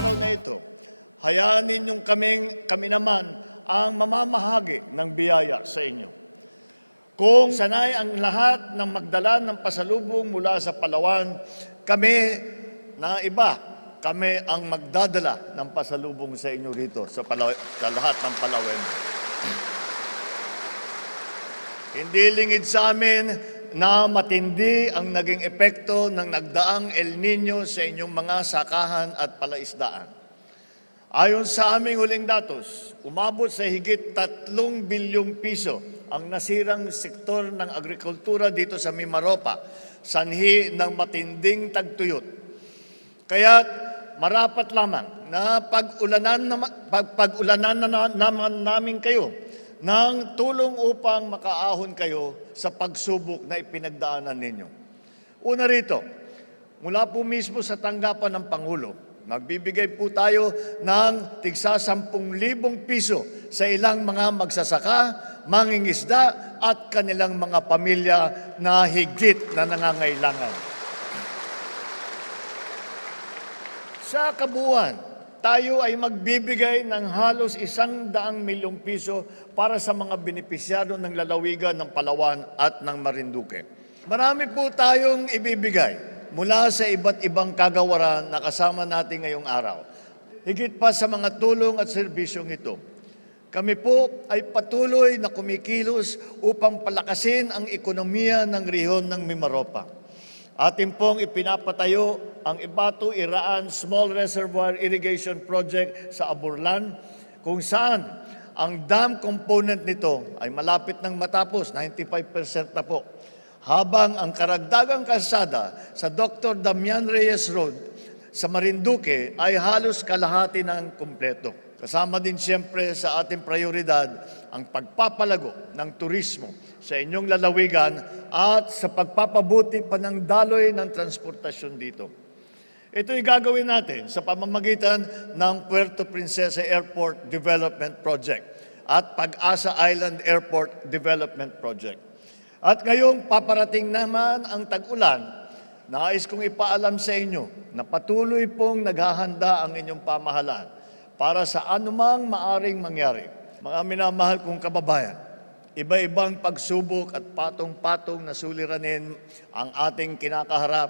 araw na ito, hayaan ninyong kami naman ang mamamahagi ng biyaya sa inyo. Kung sanay ang lahat ng magdala ng pasalubong mula sa Palawan, kami ang magdadala ng pasalubong sa inyo rito sa lahat ng Palawan. Hindi lingid sa amin na matindi ang naging epekto ng nagdaang El Nino sa inyong mga sakahan at palaisdaan. Ayon sa aming huling datos, umabot sa higit 3 bilyong piso ang nasirang sektor ng agrikultura dito sa Mimaropa, sanhi ng matinding tagtuyot. Kaya't marapat lamang na pag-ulanan naman namin kayo ng tulong upang makaahon kayo sa pagsubok na ipinagdaanan ninyo. Una rito, mula po mismo sa tanggapan ng Pangulo, magbibigay po tayo ng tigsa 10,000 piso sa ilang mga magsasaka, mangingisda at kanilang mga pamilya na higit na nangangailangan. Sa kabuuan, tayo ay magbibigay ng halos 100 milyong piso para sa mga benepisyado ng lalawigan ng Palawan at ng Marinduque. Marami po tayong ibibigay mula sa iba't ibang kagawaran na kasama natin ngayong araw. Higit pa sa mga tulong at serbisyong ito, kami po ay patuloy na kumikilos upang palakasin ang ekonomiya ng rehiyon ng Mimaropa. Atin pong ipinapatayo ang Ibatu-Iraan Small Reservoir Irrigation Project sa Aburlan, kung saan ang dam component nito ay malapit nang matapos, 95% na po. Habang ang karagdagang kalsada sa Dr. Damian Reyes Road sa Marinduque ay halos kalahati ng kumpleto. Kasama din siyempre sa ating prioridad ang pagpapalago ng turismo sa inyong lalawigan at sa pagpapabuti pa ng daloy ng transportasyon dito. Ito'y gagawin natin sa pamamagitan ng Puerto Princesa Airport Development Project at Pag-asa Island Airport Development Project. At ngayong paparating naman ang tag-ulan, nais kong ipaalam sa inyo na patuloy pong naghahanda ang inyong pamahalaan para sa anumang maaring mangyari. Mga minamahal kong kababayan, iba-ibang pagsubok at patong-patong na suliranin ang ating kinakaharap.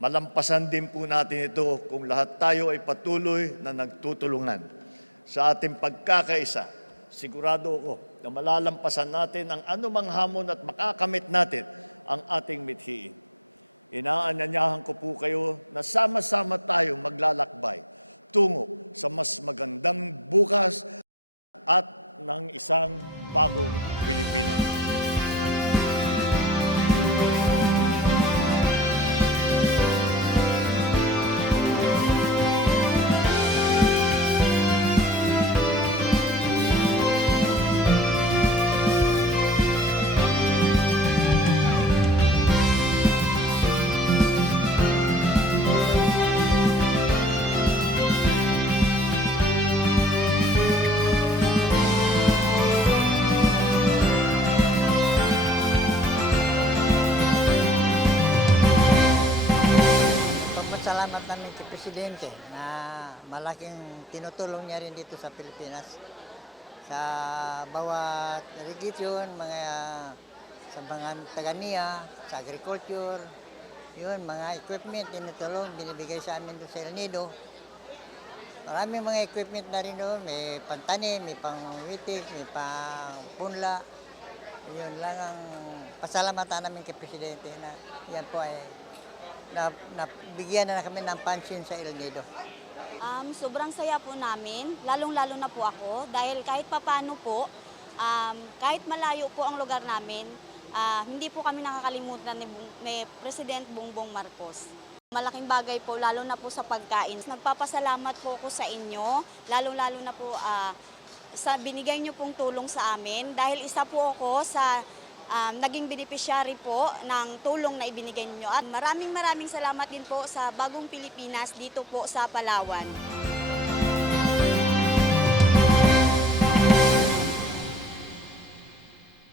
Malampasan din po natin ito kung lahat tayo ay patuloy na nagtutulungan. Sa ating pagkakaisa, sigurado ako na malalampasan natin ang anumang hamon at makakamit natin ang ating mithiin. Inaanyayahan ko po kayo na sama-sama tayong maglalakbay tungo sa mas magandang bukas at ng isang bagong Pilipinas. Salamat namin kay Presidente na malaking tinutulong niya rin dito sa Pilipinas. Sa bawat region, sa mga taganiya, sa agriculture, yun, mga equipment, tinutulong, binibigay sa amin doon sa El Nido. Maraming mga equipment na rin doon, may pantanim, may pangwitik, may pangpunla. Yun lang ang pasalamatan namin kay Presidente na yan po ay bigyan na kami ng pansin sa El Nido. Sobrang saya po namin, lalong-lalo na po ako dahil kahit papano po, kahit malayo po ang lugar namin, hindi po kami nakakalimutan ni President Bongbong Marcos. Malaking bagay po, lalo na po sa pagkain. Nagpapasalamat po ako sa inyo, lalong-lalo na po sa binigay niyo pong tulong sa amin dahil isa po ako sa naging beneficiary po ng tulong na ibinigay niyo. At maraming salamat din po sa Bagong Pilipinas dito po sa Palawan.